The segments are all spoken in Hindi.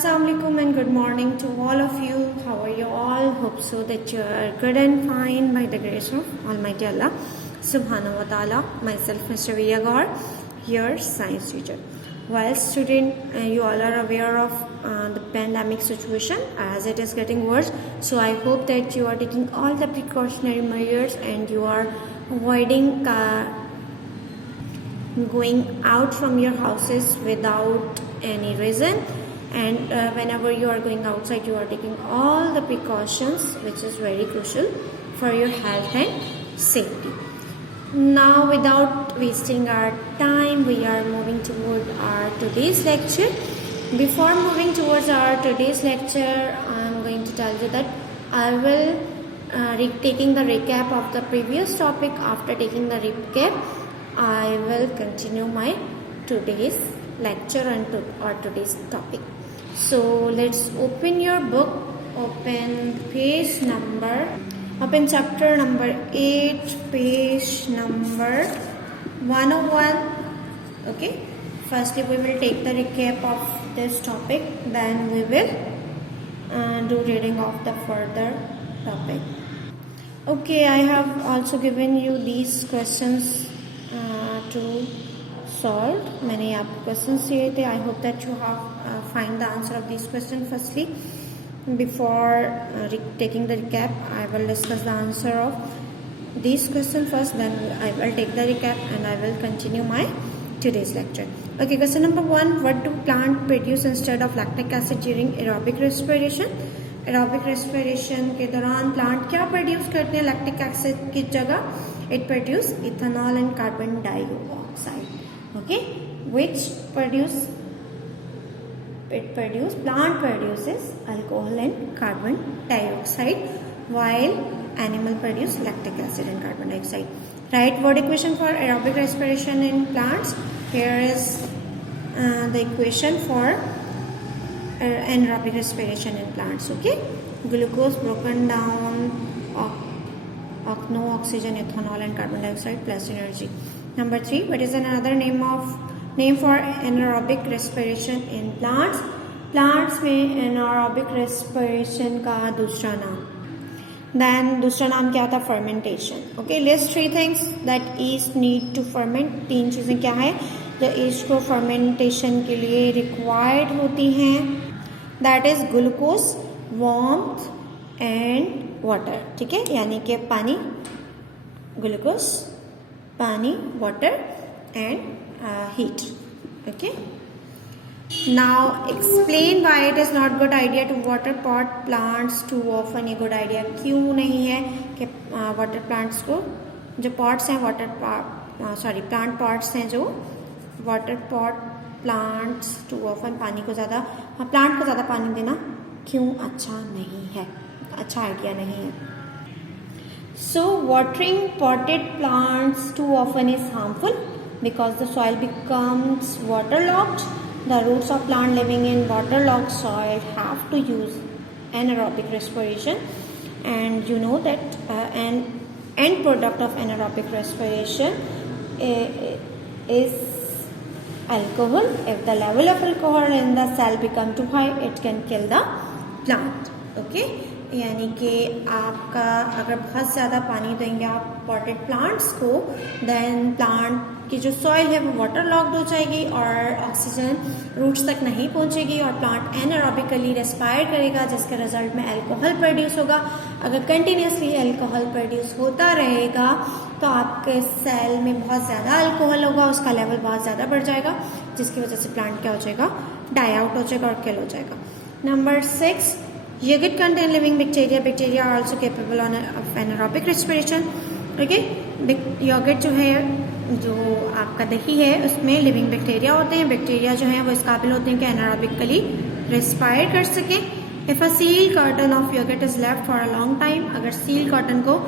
Assalamu alaikum and good morning to all of you. How are you all? Hope so that you are good and fine by the grace of Almighty Allah Subhanahu wa Ta'ala. Myself, Mr. Viya Gaur, your science teacher. While student, you all are aware of the pandemic situation as it is getting worse. So I hope that you are taking all the precautionary measures and you are avoiding going out from your houses without any reason, and whenever you are going outside you are taking all the precautions which is very crucial for your health and safety. Now without wasting our time, we are moving toward our today's lecture. Before moving towards our today's lecture, I am going to tell you that I will taking the recap of the previous topic. After taking the recap, I will continue my today's lecture or today's topic. So let's open your book, open chapter number 8, page number 101. Okay, firstly we will take the recap of this topic, then we will do reading of the further topic. Okay, I have also given you these questions to solve. मैंने आपको क्वेश्चंस दिए थे. I hope that you have find the answer of these questions firstly. Before taking the recap, I will discuss the answer of these questions first, then I will take the recap and I will continue my today's lecture. Okay, question number 1. What do plant produce instead of lactic acid during aerobic respiration? Aerobic respiration के दौरान plant क्या produce करते हैं lactic acid की जगह? It produce ethanol and carbon dioxide. Okay, plant produces alcohol and carbon dioxide, while animal produce lactic acid and carbon dioxide. Write word equation for aerobic respiration in plants. Here is the equation for anaerobic respiration in plants. Okay, glucose broken down, no oxygen, ethanol and carbon dioxide plus energy. Number 3. What is another name for anaerobic respiration in plants? Plants में anaerobic respiration का दूसरा नाम. Then दूसरा नाम क्या था? Fermentation. Okay, list 3 things that yeast need to ferment. 3 चीजें क्या है जो yeast को fermentation के लिए required होती हैं? That is glucose, warmth and water. ठीक है, यानी कि पानी, glucose, पानी, water and heat. Okay, now explain why it is not good idea to water pot plants too often. ये good idea क्यों नहीं है कि water plants को, जो pots हैं plant pots हैं जो water pot plants too often पानी को ज़्यादा plant को ज़्यादा पानी देना क्यों अच्छा नहीं है, अच्छा आइडिया नहीं है. So watering potted plants too often is harmful because the soil becomes waterlogged. The roots of plant living in waterlogged soil have to use anaerobic respiration, and you know that an end product of anaerobic respiration is alcohol. If the level of alcohol in the cell become too high, it can kill the plant. Okay, यानी कि आपका अगर बहुत ज़्यादा पानी देंगे आप पॉटेड प्लांट्स को, देन प्लांट की जो सॉइल है वो वाटर लॉक्ड हो जाएगी और ऑक्सीजन रूट्स तक नहीं पहुंचेगी और प्लांट एनारोबिकली रेस्पायर करेगा, जिसके रिजल्ट में अल्कोहल प्रोड्यूस होगा. अगर कंटिन्यूसली अल्कोहल प्रोड्यूस होता रहेगा तो आपके सेल में बहुत ज़्यादा अल्कोहल होगा, उसका लेवल बहुत ज़्यादा बढ़ जाएगा, जिसकी वजह से प्लांट क्या हो जाएगा? डाई आउट हो जाएगा और किल हो जाएगा. Number 6. Yogurt contain living bacteria. Bacteria are also capable of anaerobic respiration. Okay, yogurt जो है, जो आपका दही है, उसमें लिविंग बैक्टीरिया होते हैं. बैक्टीरिया जो है वो इस काबिल होते हैं कि एनारोबिकली रेस्पायर कर सकें. If a seal carton of yogurt is left for a long time, अगर सील कॉटन को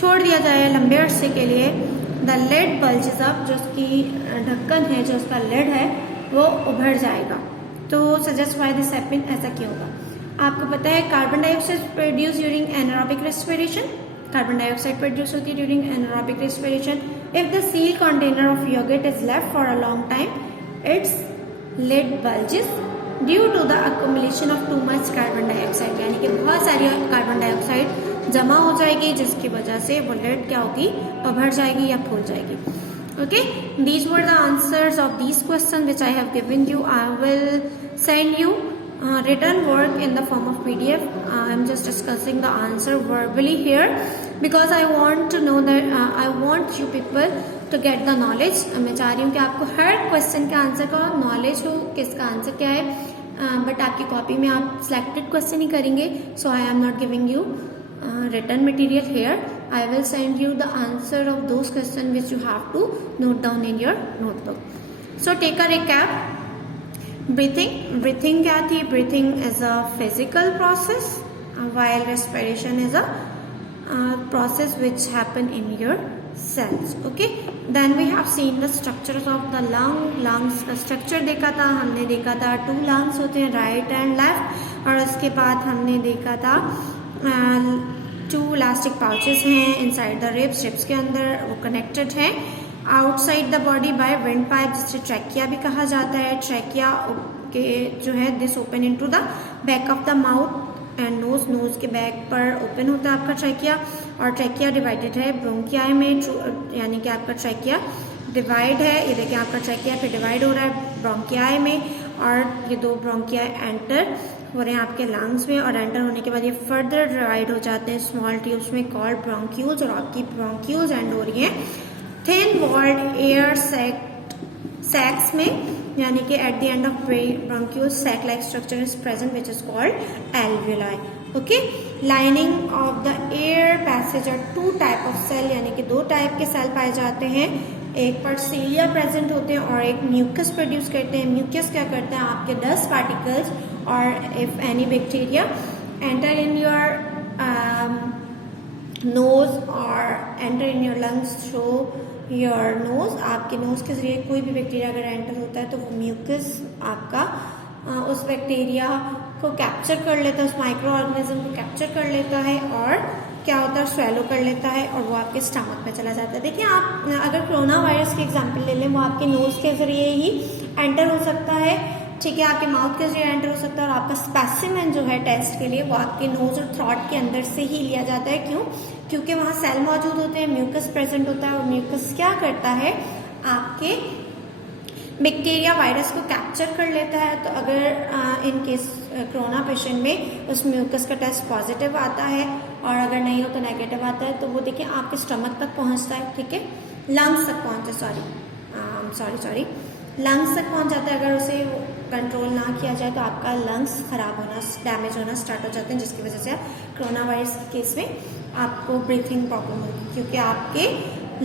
छोड़ दिया जाए लंबे अरसे के लिए, द लिड बल्जेस अप, जो उसकी ढक्कन है, जो उसका लिड है वो उभर जाएगा. तो सजेस्ट व्हाई दिस हैपन, ऐसा क्यों होगा? आपको पता है carbon dioxide produce during anaerobic respiration. Carbon dioxide produce होती है during anaerobic respiration. If the seal container of yogurt is left for a long time, its lid bulges due to the accumulation of too much carbon dioxide, यानी कि बहुत सारी कार्बन डाइऑक्साइड जमा हो जाएगी जिसकी वजह से वो लेड क्या होगी, भर जाएगी या फूल जाएगी. Okay, these were the answers of these questions which I have given you. I will send you written work in the form of PDF. I am just discussing the answer verbally here because I want to know that I want you people to get the knowledge. मैं चाह रही हूँ कि आपको हर क्वेश्चन के आंसर का नॉलेज हो, किसका आंसर क्या है. बट आपकी कॉपी में आप सिलेक्टेड क्वेश्चन ही करेंगे. So I am not giving you written material here. I will send you the answer of those questions which you have to note down in your notebook. So take a recap. Breathing क्या थी? Breathing is a physical process while respiration is a process which happen in your cells. Okay. Then we have seen the structures of the lungs का structure देखा था. हमने देखा था 2 lungs होते हैं, right and left. और उसके बाद हमने देखा था 2 इलास्टिक पाउचेस हैं इनसाइड द रिब्स के अंदर, वो कनेक्टेड हैं outside the body by wind pipe, जिसे ट्रैकिया भी कहा जाता है. ट्रैकिया के जो है this open into the back of the mouth and nose के बैक पर ओपन होता है आपका ट्रैकिया. और ट्रैकिया डिवाइडेड है ब्रोंकियाई में, यानी कि आपका ट्रैकिया डिवाइड है. ये देखिए आपका ट्रैकिया फिर डिवाइड हो रहा है ब्रोंकियाई में, और ये 2 ब्रोंकियाई एंटर हो रहे हैं आपके लंग्स में, और एंटर होने के बाद ये फर्दर डिवाइड हो जाते हैं स्मॉल ट्यूब्स में कॉल्ड ब्रोंक्यूल्स, और आपकी ब्रोंक्यूल्स एंड हो रही हैं थिन वॉल्ड एयर सैक्स में, यानी कि at the end of bronchioles sac like structure is present which is called alveoli. Okay. Lining of the air passage और 2 टाइप ऑफ सेल, यानी कि 2 टाइप के सेल पाए जाते हैं. एक पर सीलिया प्रेजेंट होते हैं और एक म्यूकस प्रोड्यूस करते हैं. म्यूकस क्या करते हैं, आपके डस्ट पार्टिकल्स और if any bacteria enter in your nose और enter in your lungs through your nose, आपके नोज के जरिए कोई भी बैक्टीरिया अगर एंटर होता है तो वो म्यूकस आपका उस बैक्टीरिया को कैप्चर कर लेता है, उस माइक्रो ऑर्गेनिज्म को कैप्चर कर लेता है और क्या होता है, स्वेलो कर लेता है और वो आपके स्टमक में चला जाता है. देखिए आप अगर कोरोना वायरस की एग्जांपल ले लें, वो आपके नोज के जरिए ही एंटर हो सकता है, ठीक है, आपके माउथ के जरिए एंटर हो सकता है, और आपका स्पेसिमेन जो है टेस्ट के लिए वो आपके नोज और थ्रोट के अंदर से ही लिया जाता है. क्यों? क्योंकि वहाँ सेल मौजूद होते हैं, म्यूकस प्रेजेंट होता है, और म्यूकस क्या करता है, आपके बैक्टीरिया वायरस को कैप्चर कर लेता है. तो अगर इन केस कोरोना पेशेंट में उस म्यूकस का टेस्ट पॉजिटिव आता है और अगर नहीं हो तो नेगेटिव आता है, तो वो देखिए आपके स्टमक तक पहुंचता है, ठीक है, लंग्स तक पहुंचता है, सॉरी लंग्स तक पहुंच जाता है. अगर उसे कंट्रोल ना किया जाए तो आपका लंग्स खराब होना, डैमेज होना स्टार्ट हो जाते हैं, जिसकी वजह से कोरोना वायरस के केस में आपको ब्रीथिंग प्रॉब्लम होगी क्योंकि आपके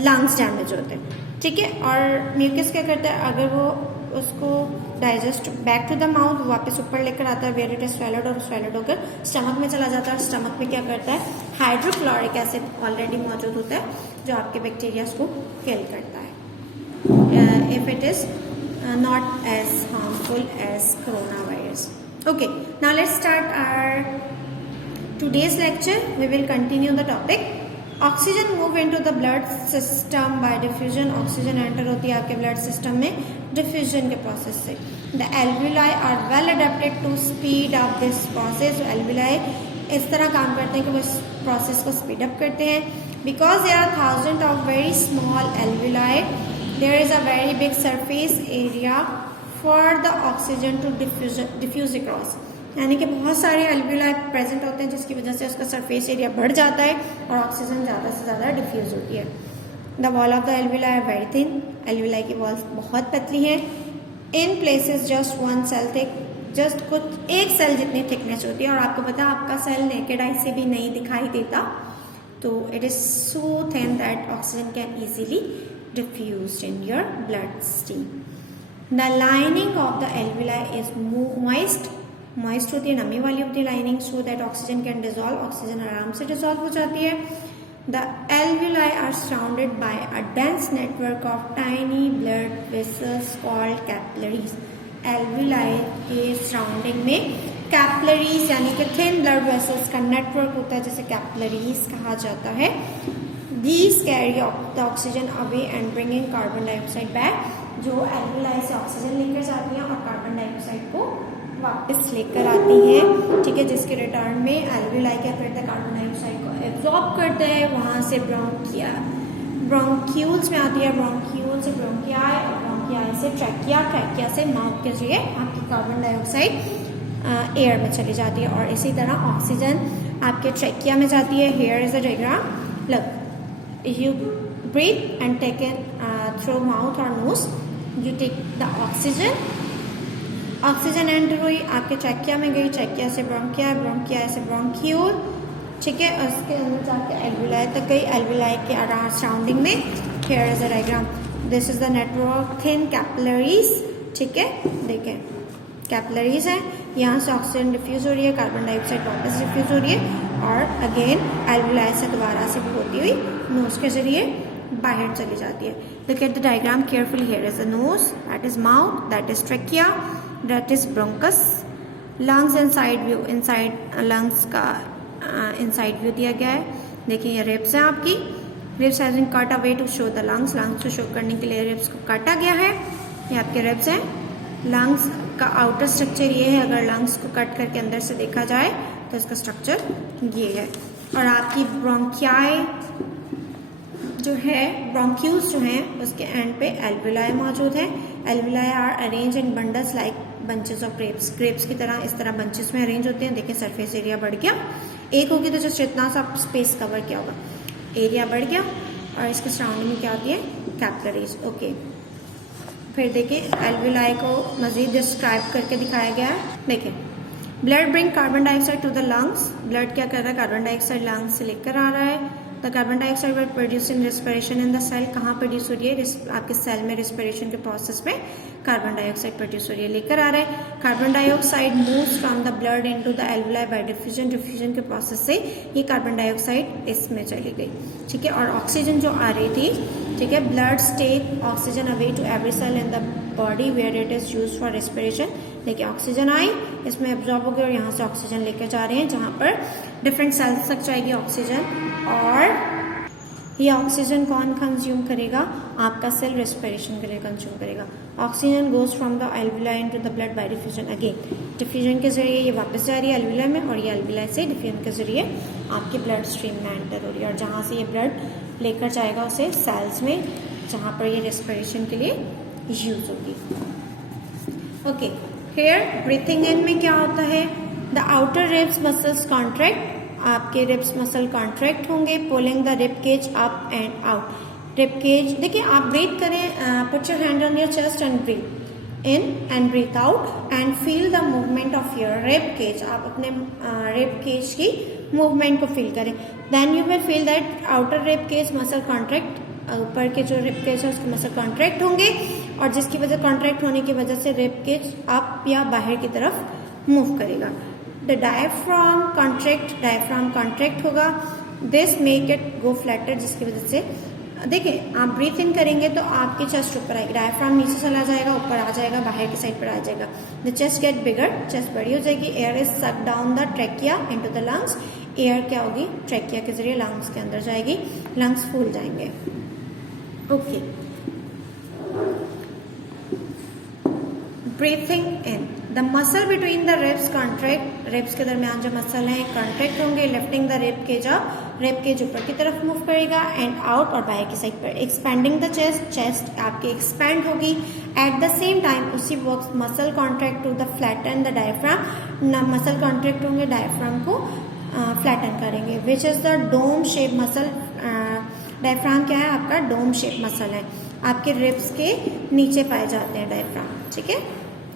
लंग्स डैमेज होते हैं, ठीक है. और म्यूकस क्या करता है, अगर वो उसको digest back to the mouth वापस ऊपर लेकर आता है वेयर इट इज स्वैलोड, और स्वैलोड होकर स्टमक में चला जाता है, और स्टमक में क्या करता है, हाइड्रोक्लोरिक एसिड ऑलरेडी मौजूद होता है जो आपके बैक्टीरिया को किल करता है if it is not as harmful as coronavirus. Okay, now let's start our today's lecture. We will continue the topic. Oxygen move into the blood system by diffusion. Oxygen enter होती है आपके blood system में diffusion के process से. The alveoli are well adapted to speed up this process. Alveoli इस तरह काम करते हैं कि वो इस process को speed up करते हैं. Because there are thousands of very small alveoli, there is a very big surface area for the oxygen to diffuse across. यानी कि बहुत सारे एल्वियोलाई प्रेजेंट होते हैं जिसकी वजह से उसका सरफेस एरिया बढ़ जाता है और ऑक्सीजन ज़्यादा से ज़्यादा डिफ्यूज होती है. The wall of the alveoli are very thin. Alveoli की वॉल्स बहुत पतली हैं. In places just 1 cell thick, just कुछ 1 सेल जितनी थिकनेस होती है. और आपको पता है आपका सेल नेकेड आई से भी नहीं दिखाई देता, तो it is so thin that oxygen can easily diffused in your bloodstream. The lining of the alveoli is moist. Moist होती है, नमी वाली होती है lining, so that oxygen can dissolve. Oxygen आराम से dissolve हो जाती है. The alveoli are surrounded by a dense network of tiny blood vessels called capillaries. Alveoli के surrounding में capillaries यानी कि thin blood vessels का network होता है जिसे capillaries कहा जाता है. These carry the oxygen away and bringing carbon dioxide back. जो alveoli से ऑक्सीजन लेकर जाती हैं और कार्बन डाइऑक्साइड को वापस लेकर आती है, ठीक है, जिसके रिटर्न में एल्वियोलाई क्या करता है, कार्बन डाइऑक्साइड को एब्जॉर्ब करता है, वहाँ से ब्रोंक्यूल्स में आती है, ब्रोंक्यूल से ब्रोंकियाई और ब्रोंकियाई से ट्रैकिया, ट्रैकिया से माउथ के जरिए आपकी कार्बन डाइऑक्साइड एयर में चली जाती है। और इसी तरह ऑक्सीजन आपके ट्रैकिया में जाती है। Here is a diagram, look, you breathe and take in through mouth और nose, you take the oxygen enter हुई, आपके ट्रैकिया में गई, ट्रैकिया से ब्रोंकिया, ब्रोंकिया से ब्रोंक्यूल, ठीक है, उसके अंदर जाके एल्वियोलाई तक गई, एल्वियोलाई के अराउंड सराउंडिंग में here is a diagram, this is the network thin capillaries, ठीक है, देखें कैपिलरीज है, यहाँ से ऑक्सीजन डिफ्यूज हो रही है, कार्बन डाइऑक्साइड वापस डिफ्यूज हो रही है और अगेन एल्वियोलाई से दोबारा से भी होती हुई नोज के जरिए बाहर चली जाती है। Look at the diagram carefully, here is the nose, that is mouth, that is trachea, that is bronchus, lungs inside view, inside lungs का इनसाइड व्यू दिया गया है। देखिए ये रिब्स हैं आपकी, ribs has been cut away to show the lungs, lungs को शो करने के लिए रिब्स को काटा गया है। ये आपके रिब्स हैं, लंग्स का आउटर स्ट्रक्चर ये है, अगर लंग्स को कट करके अंदर से देखा जाए तो इसका स्ट्रक्चर ये है। और आपकी ब्रोंकियाई जो है, ब्रोंक्यूल्स जो हैं उसके एंड पे एल्वियोलाई मौजूद है। Alveoli are arrange in bundles like bunches of grapes, grapes की तरह इस तरह बंचेस में अरेंज होते हैं। देखिए सरफेस एरिया बढ़ गया, एक होगी तो जस्ट इतना सा स्पेस कवर किया होगा, एरिया बढ़ गया। और इसके सराउंडिंग में क्या होती है, कैपिलरीज, ओके। फिर देखिए एल्वियोलाई को मजीद डिस्क्राइब करके दिखाया गया है। देखिए blood bring carbon dioxide to the lungs, blood क्या कर रहा है, कार्बन डाइऑक्साइड लंग्स से लेकर आ रहा है। The carbon dioxide will produce in respiration in the cell, कहाँ प्रोड्यूस हो रही है, आपके सेल में रेस्पिरेशन के प्रोसेस में कार्बन डाइऑक्साइड प्रोड्यूस हो रही है, लेकर आ रहा है। Carbon dioxide moves from the blood into the alveoli bye diffusion, diffusion के प्रोसेस से ये कार्बन डाइऑक्साइड इसमें चली गई, ठीक है। और ऑक्सीजन जो आ रही थी, ठीक है, blood take oxygen away to every cell in the body where it is use for respiration. देखिए ऑक्सीजन आई, इसमें एब्जॉर्ब हो गई और यहाँ से ऑक्सीजन लेकर जा रहे हैं, जहाँ पर डिफरेंट सेल्स तक जाएगी ऑक्सीजन। और ये ऑक्सीजन कौन कंज्यूम करेगा, आपका सेल रेस्पिरेशन के लिए कंज्यूम करेगा। Oxygen goes from the alveoli into the blood bye diffusion, again diffusion के जरिए ये वापस जा रही है एल्वियोलाई में, और ये एल्वियोलाई से डिफ्यूजन के जरिए आपके ब्लड स्ट्रीम में एंटर हो रही है। और जहाँ से ये ब्लड लेकर जाएगा उसे सेल्स में, जहाँ पर ये रेस्पिरेशन के लिए यूज होगी। ओके, हियर ब्रीथिंग इन में क्या होता है, the outer ribs muscles contract, आपके रिब्स मसल कॉन्ट्रैक्ट होंगे, pulling the rib cage up and out. Rib cage, देखिए आप ब्रीथ करें, put your hand on your chest and breathe in and breathe out and feel the movement of your rib cage, आप अपने रिब केज की मूवमेंट को फील करें। Then you will feel that outer rib cage muscle contract, ऊपर के जो रिब केज है उसके मसल कॉन्ट्रैक्ट होंगे, और जिसकी वजह कॉन्ट्रैक्ट होने की वजह से रिब केज अप या बाहर की तरफ मूव करेगा। द डायफ्राम कॉन्ट्रैक्ट होगा, this make it go flatter, जिसकी वजह से देखिए आप ब्रीथ इन करेंगे तो आपकी चेस्ट ऊपर आएगी, डायफ्राम नीचे चला जाएगा, ऊपर आ जाएगा, बाहर की साइड पर आ जाएगा। The chest gate bigger, chest बड़ी हो जाएगी। एयर इज सक down the trachea into the lungs, air क्या होगी, ट्रैकिया के जरिए लंग्स के अंदर जाएगी, लंग्स फूल जाएंगे। Okay, breathing in, the muscle between the ribs contract, ribs के दरमियान जो मसल हैं कॉन्ट्रैक्ट होंगे, lifting the rib cage up, rib cage ऊपर की तरफ मूव करेगा, एंड आउट और बाहर की साइड पर। एक्सपेंडिंग द चेस्ट, चेस्ट आपकी एक्सपेंड होगी। एट द सेम टाइम उसी वक्त muscle contract to the flatten the diaphragm, muscle contract होंगे, डायफ्राम को फ्लैटन करेंगे, which is the dome shape muscle. Diaphragm क्या है, आपका डोम शेप मसल है, आपके रिब्स के नीचे पाए जाते हैं डायफ्राम, ठीक है,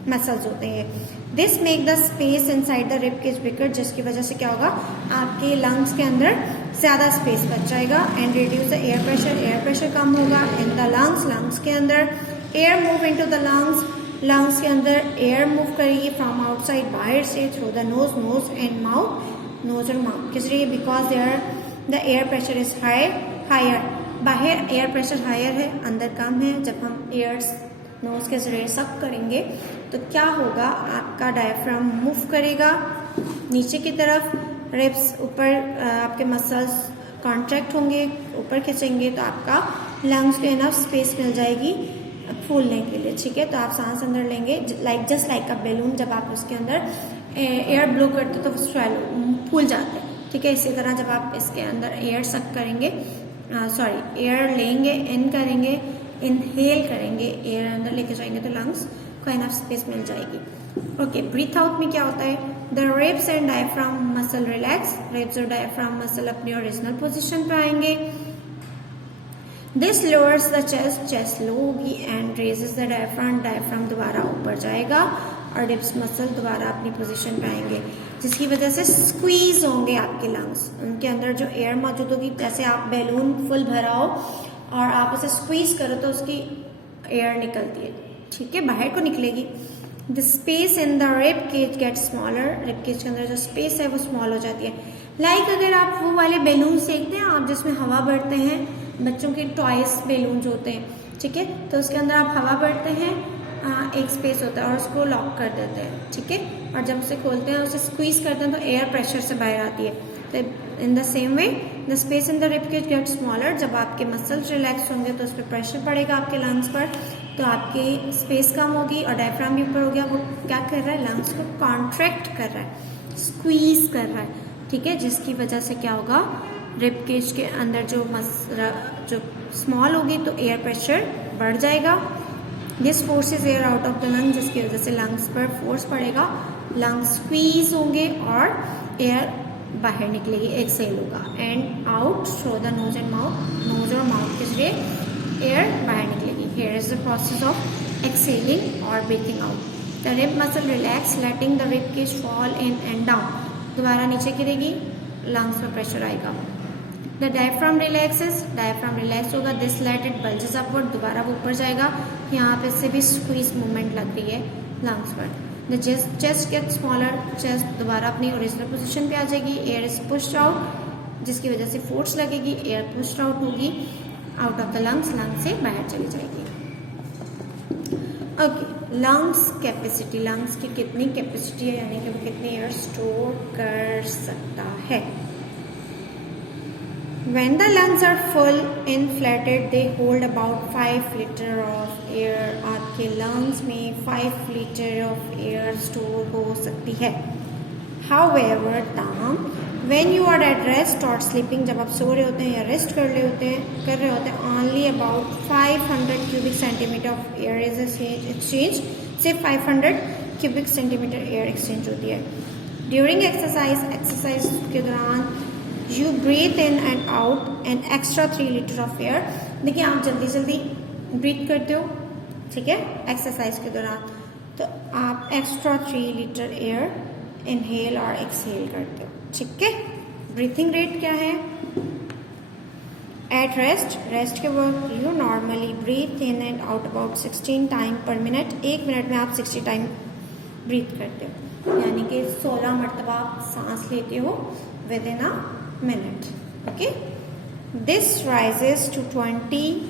मसल्स होते हैं। This make the space inside the rib cage bigger, जिसकी वजह से क्या होगा, आपके लंग्स के अंदर ज़्यादा स्पेस बच जाएगा। And reduce the air pressure, air pressure कम होगा इन द लंग्स, लंग्स के अंदर। Air move into the lungs, lungs के अंदर एयर मूव करेगी फ्रॉम आउटसाइड, बाहर से, through the nose, nose and mouth, nose और माउथ के जरिए, because the air pressure is higher, बाहर एयर प्रेशर हायर है, अंदर कम है। जब हम एयर नोज के जरिए सक करेंगे तो क्या होगा, आपका डायफ्राम मूव करेगा नीचे की तरफ, रिब्स ऊपर, आपके मसल्स कॉन्ट्रैक्ट होंगे, ऊपर खींचेंगे तो आपका लंग्स को इनफ स्पेस मिल जाएगी फूलने के लिए, ठीक है। तो आप सांस अंदर लेंगे जस्ट लाइक अ बैलून, जब आप उसके अंदर एयर ब्लो करते तो स्वैलो फूल जाते हैं, ठीक है। इसी तरह जब आप इसके अंदर एयर सक करेंगे, एयर लेंगे, इन करेंगे, इनहेल करेंगे, एयर अंदर लेके जाएंगे तो लंग्स को इनफ स्पेस मिल जाएगी। ओके, ब्रीथ आउट में क्या होता है? The ribs and diaphragm muscle relax, ribs और डायफ्राम मसल अपनी ओरिजिनल पोजीशन पे आएंगे। This lowers the chest, chest low होगी, and raises the diaphragm, diaphragm दोबारा ऊपर जाएगा और रिब्स मसल दोबारा अपनी पोजीशन पे आएंगे, जिसकी वजह से स्क्वीज होंगे आपके लंग्स, उनके अंदर जो एयर मौजूद होगी। जैसे आप बैलून फुल भरा हो और आप उसे स्क्वीज करो तो उसकी एयर निकलती है, ठीक है, बाहर को निकलेगी। The space in the rib cage get smaller, rib cage के अंदर जो स्पेस है वो स्मॉल हो जाती है। लाइक अगर आप वो वाले बैलून देखते हैं आप जिसमें हवा भरते हैं, बच्चों के टॉयस बैलून जो होते हैं, ठीक है, तो उसके अंदर आप हवा भरते हैं, एक स्पेस होता है और उसको लॉक कर देते हैं, ठीक है, और जब उसे खोलते हैं उसे स्क्वीज करते हैं तो एयर प्रेशर से बाहर आती है। तो in the same way the space in the rib cage get smaller, जब आपके मसल्स रिलैक्स होंगे तो उस पर प्रेशर पड़ेगा आपके लंग्स पर, तो आपकी स्पेस कम होगी और डायफ्राम भी ऊपर हो गया। वो क्या कर रहा है? लंग्स को कॉन्ट्रैक्ट कर रहा है, स्क्वीज कर रहा है, ठीक है, जिसकी वजह से क्या होगा? रिब केज के अंदर जो स्मॉल होगी तो एयर प्रेशर बढ़ जाएगा। This forces air out of the lung, जिसकी वजह से लंग्स पर फोर्स पड़ेगा, लंग्स स्क्वीज होंगे और एयर बाहर निकलेगी, एक्सहेल होगा, and out through the nose and mouth, nose और माउथ के जरिए एयर बाहर निकलेगी। Here is the process of exhaling और breathing out. The rib muscle relax, letting the rib cage fall in and down, दोबारा नीचे गिरेगी, लंग्स पर प्रेशर आएगा। The diaphragm relaxes, diaphragm relax होगा, this let it bulges upward, दोबारा वो ऊपर जाएगा, यहाँ पे से भी स्क्वीज मूवमेंट लग रही है लंग्स पर। The chest get smaller, chest दोबारा अपनी ओरिजिनल पोजीशन पे आ जाएगी, एयर इज पुश्ड आउट, जिसकी वजह से फोर्स लगेगी, एयर पुश्ड आउट होगी out of the lungs, lungs से बाहर चली जाएगी। ओके, लंग्स कैपेसिटी, लंग्स की कितनी कैपेसिटी है, यानी कि वो कितनी एयर स्टोर कर सकता है। When the lungs are full inflated, they hold about 5 liter of air. आपके lungs में 5 liter of air store हो सकती है। However, ताहम when you are at rest or sleeping, जब आप सो रहे होते हैं या रेस्ट कर रहे होते हैं, only about 500 cubic centimeter of air is exchange, सिर्फ 500 cubic centimeter air exchange होती है। During exercise के दौरान You breathe in and out an extra 3 liter of air. देखिए आप जल्दी जल्दी ब्रीथ करते हो, ठीक है, एक्सरसाइज के दौरान, तो आप एक्स्ट्रा 3 लीटर एयर इनहेल और एक्सहेल करते हो, ठीक है। ब्रीथिंग रेट क्या है? एट रेस्ट के वक्त you normally breathe in and out about 16 time per minute, 1 minute में आप 60 टाइम ब्रीथ करते हो, यानी कि 16 मरतबा आप सांस लेते हो with in a minute. Okay, this rises to 20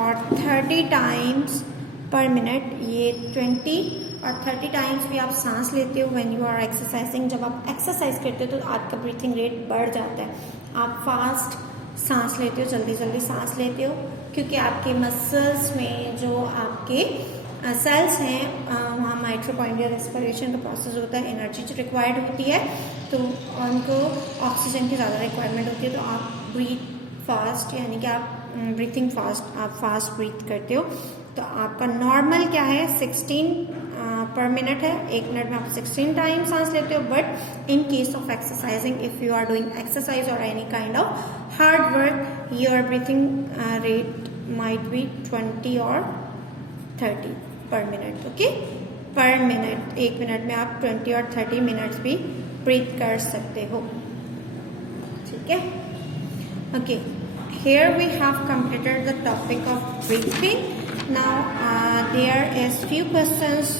or 30 times per minute. ये 20 और 30 टाइम्स भी आप सांस लेते हो when you are exercising. जब आप एक्सरसाइज करते हो तो आपका ब्रीथिंग रेट बढ़ जाता है, आप फास्ट सांस लेते हो, जल्दी जल्दी सांस लेते हो, क्योंकि आपके मसल्स में जो आपके सेल्स हैं वहाँ माइट्रोकॉन्ड्रिया रेस्पिरेशन का प्रोसेस होता है, एनर्जी जो रिक्वायर्ड होती है तो उनको ऑक्सीजन की ज़्यादा रिक्वायरमेंट होती है, तो आप ब्रीथ फास्ट, यानी कि आप ब्रीथिंग फास्ट, आप फास्ट ब्रीथ करते हो। तो आपका नॉर्मल क्या है? 16 पर मिनट है, 1 मिनट में आप 16 टाइम सांस लेते हो। But in case of exercising, if you are doing exercise और any kind of hard work, your breathing rate might be 20 और 30 per minute. Okay, per minute, 1 minute में आप 20 और 30 मिनट्स भी ब्रीथ कर सकते हो, ठीक है। Okay, here we have completed the topic of breathing. Now there is few questions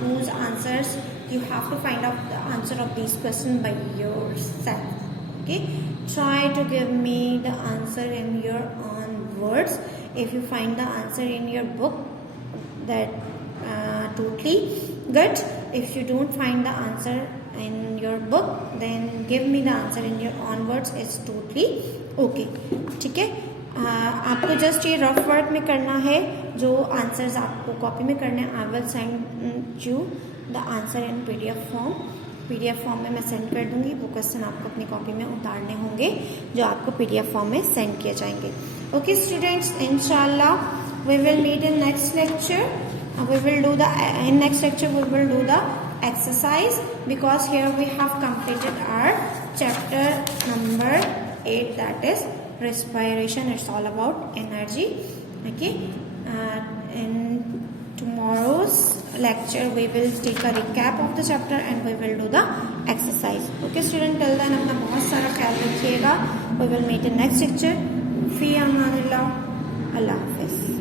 whose answers you have to find out the answer of these questions by yourself. Okay, try to give me the answer in your own words. If you find the answer in your book, that totally good. If you don't find the answer in your book, then give me the answer in your own words. It's totally okay. ठीक है, आपको जस्ट ये रफ वर्क में करना है, जो आंसर्स आपको कॉपी में करने हैं। I will send you the answer in PDF form में मैं सेंड कर दूंगी। वो क्वेश्चन आपको अपनी कॉपी में उतारने होंगे जो आपको पीडीएफ फॉर्म में सेंड किए जाएंगे। ओके स्टूडेंट्स, इंशाल्लाह we will meet in next lecture. We will do the in next lecture we will do the exercise, because here we have completed our chapter number 8, that is respiration. It's all about energy. Okay, in tomorrow's lecture we will take a recap of the chapter and we will do the exercise. Okay student, till then अपना बहुत सारा ख्याल रखिएगा। We will meet in next lecture. Fi amanillah. Allah Hafiz.